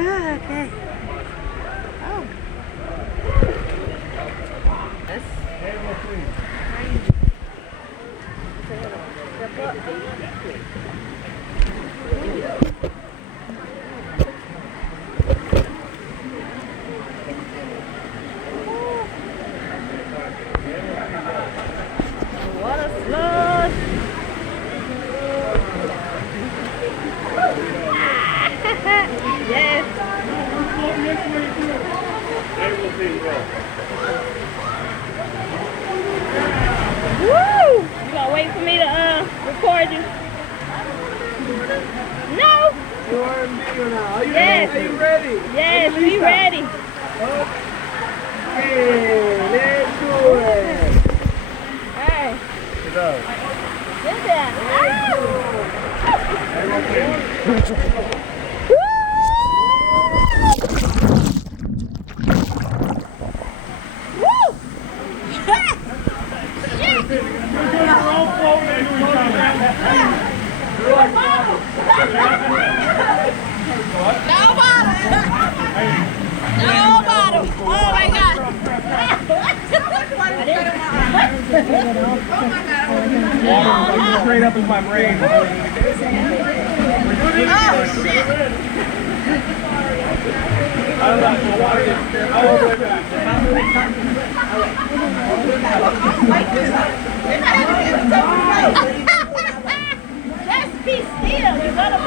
Okay. Oh. This. Water slush. Yes. Woo! You gonna wait for me to record you? No. You are in video now. Are you Yes. ready? Are you ready? Yes, we ready. Okay, let's do it. Hey. Get up. Get that. Woo! No bottom. Oh my God. Water straight up in my brain. Oh shit. I like the water. I will way back. Just be still. You gotta.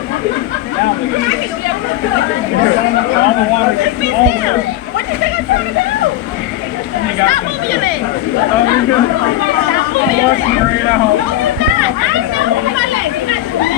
All the water. Just be still. What do you think I'm trying to do? Stop moving your legs.